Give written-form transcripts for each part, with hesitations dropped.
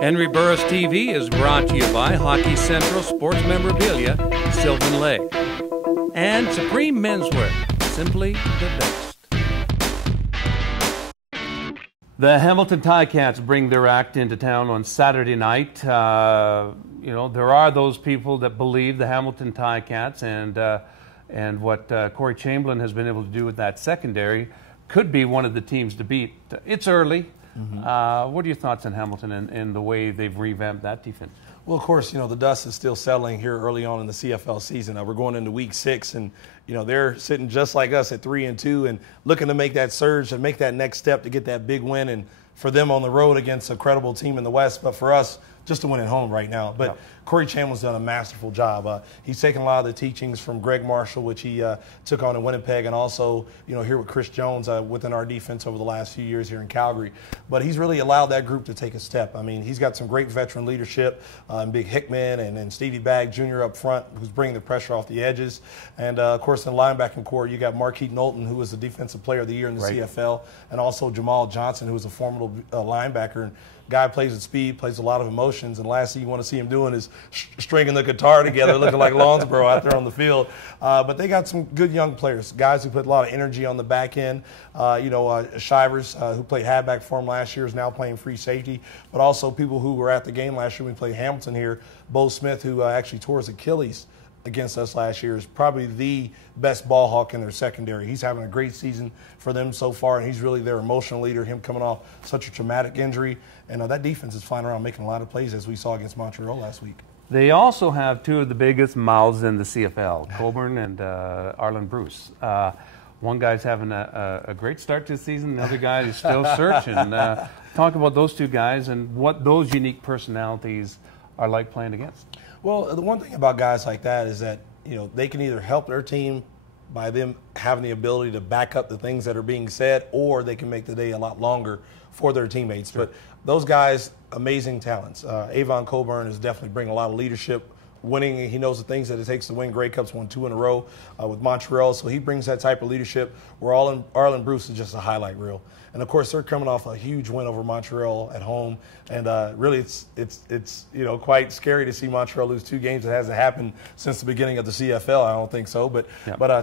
Henry Burris TV is brought to you by Hockey Central Sports Memorabilia, Sylvan Lake, and Supreme Menswear, simply the best. The Hamilton Ticats bring their act into town on Saturday night. There are those people that believe the Hamilton Ticats and what Corey Chamberlain has been able to do with that secondary could be one of the teams to beat. It's early. What are your thoughts on Hamilton and the way they've revamped that defense? Well, of course, the dust is still settling here early on in the CFL season. We're going into week 6, and they're sitting just like us at 3-2 and looking to make that surge and make that next step to get that big win. And for them on the road against a credible team in the West, but for us, just to win at home right now. But Corey Chamberlain's done a masterful job. He's taken a lot of the teachings from Greg Marshall, which he took on in Winnipeg, and also, here with Chris Jones within our defense over the last few years here in Calgary. But he's really allowed that group to take a step. I mean, he's got some great veteran leadership, Big Hickman and Stevie Bagg Jr. up front, who's bringing the pressure off the edges. And, of course, in the linebacking core, you got Marquette Knowlton, who was the Defensive Player of the Year in the CFL, and also Jamal Johnson, who was a formidable linebacker. And guy plays with speed, plays a lot of emotions, and last thing you want to see him doing is stringing the guitar together, looking like Lawnsboro out there on the field. But they got some good young players, guys who put a lot of energy on the back end. Shivers, who played halfback for him last year, is now playing free safety. But also people who were at the game last year when we played Hamilton here. Bo Smith, who actually tore his Achilles against us last year, is probably the best ball hawk in their secondary. He's having a great season for them so far, and he's really their emotional leader, him coming off such a traumatic injury. And that defense is flying around making a lot of plays, as we saw against Montreal last week. They also have two of the biggest mouths in the CFL, Coburn and Arlen Bruce. One guy's having a great start to the season, the other guy is still searching. Talk about those two guys and what those unique personalities are like playing against. Well, the one thing about guys like that is that, they can either help their team by them having the ability to back up the things that are being said, or they can make the day a lot longer for their teammates. Sure. But those guys, amazing talents. Avon Coburn is definitely bringing a lot of leadership, winning. He knows the things that it takes to win Grey Cups, won 2 in a row with Montreal. So he brings that type of leadership, where Arlen Bruce is just a highlight reel. And, of course, they're coming off a huge win over Montreal at home. And really it's quite scary to see Montreal lose 2 games. It hasn't happened since the beginning of the CFL. I don't think so. But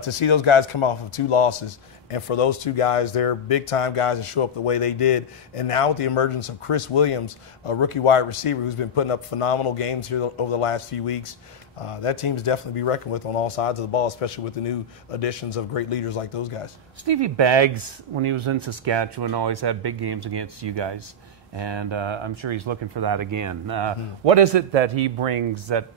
to see those guys come off of 2 losses, and for those 2 guys, they're big-time guys to show up the way they did. And now with the emergence of Chris Williams, a rookie wide receiver who's been putting up phenomenal games here over the last few weeks, that team's definitely be reckoned with on all sides of the ball, especially with the new additions of great leaders like those guys. Stevie Baggs, when he was in Saskatchewan, always had big games against you guys, and I'm sure he's looking for that again. What is it that he brings that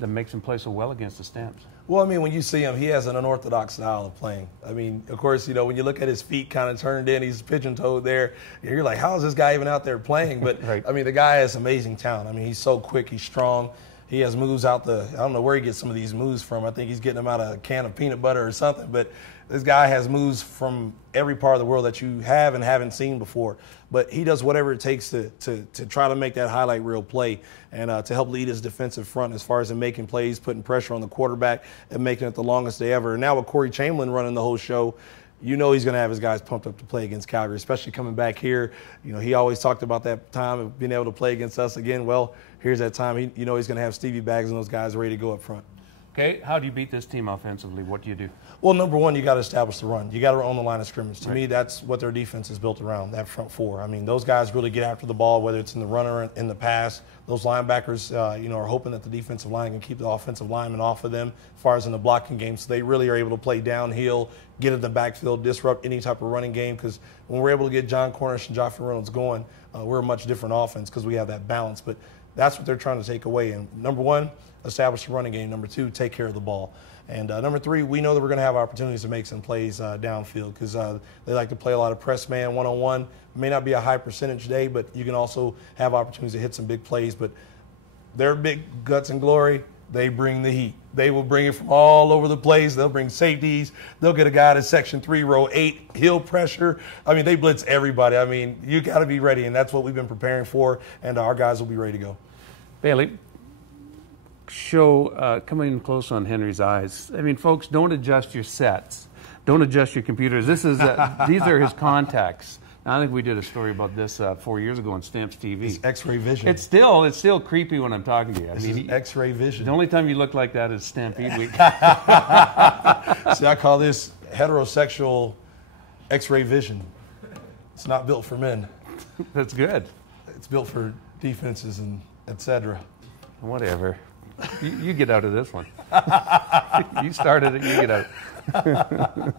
makes him play so well against the Stamps? Well, I mean, when you see him, he has an unorthodox style of playing. I mean, of course, when you look at his feet kind of turned in, he's pigeon-toed there. You're like, how is this guy even out there playing? But, I mean, the guy has amazing talent. I mean, he's so quick, he's strong. He has moves out I don't know where he gets some of these moves from. I think he's getting them out of a can of peanut butter or something. But this guy has moves from every part of the world that you have and haven't seen before. But he does whatever it takes to try to make that highlight reel play and to help lead his defensive front as far as in making plays, putting pressure on the quarterback, and making it the longest day ever. And now with Corey Chamberlain running the whole show, he's going to have his guys pumped up to play against Calgary, especially coming back here. He always talked about that time of being able to play against us again. Well, here's that time. He's going to have Stevie Baggs and those guys ready to go up front. Okay, how do you beat this team offensively? What do you do? Well, number one, you got to establish the run. You got to own the line of scrimmage. To me, that's what their defense is built around, that front 4. I mean, those guys really get after the ball, whether it's in the run or in the pass. Those linebackers, are hoping that the defensive line can keep the offensive linemen off of them as far as in the blocking game. So they really are able to play downhill, get in the backfield, disrupt any type of running game. Because when we're able to get John Cornish and Joffrey Reynolds going, we're a much different offense because we have that balance. But that's what they're trying to take away. And number one, establish the running game. Number 2, take care of the ball. And number 3, we know that we're going to have opportunities to make some plays downfield because they like to play a lot of press man, one-on-one. It may not be a high percentage day, but you can also have opportunities to hit some big plays. But their big guts and glory, they bring the heat. They will bring it from all over the place. They'll bring safeties. They'll get a guy to section 3, row 8, heel pressure. I mean, they blitz everybody. I mean, you got to be ready, and that's what we've been preparing for, and our guys will be ready to go. Bailey, coming in close on Henry's eyes. I mean, folks, don't adjust your sets. Don't adjust your computers. These are his contacts. I think we did a story about this 4 years ago on Stamps TV. It's X-ray vision. It's still creepy when I'm talking to you. This is X-ray vision. The only time you look like that is Stampede Week. See, I call this heterosexual X-ray vision. It's not built for men. That's good. It's built for defenses and etc. Whatever. You get out of this one. You started it, you get out.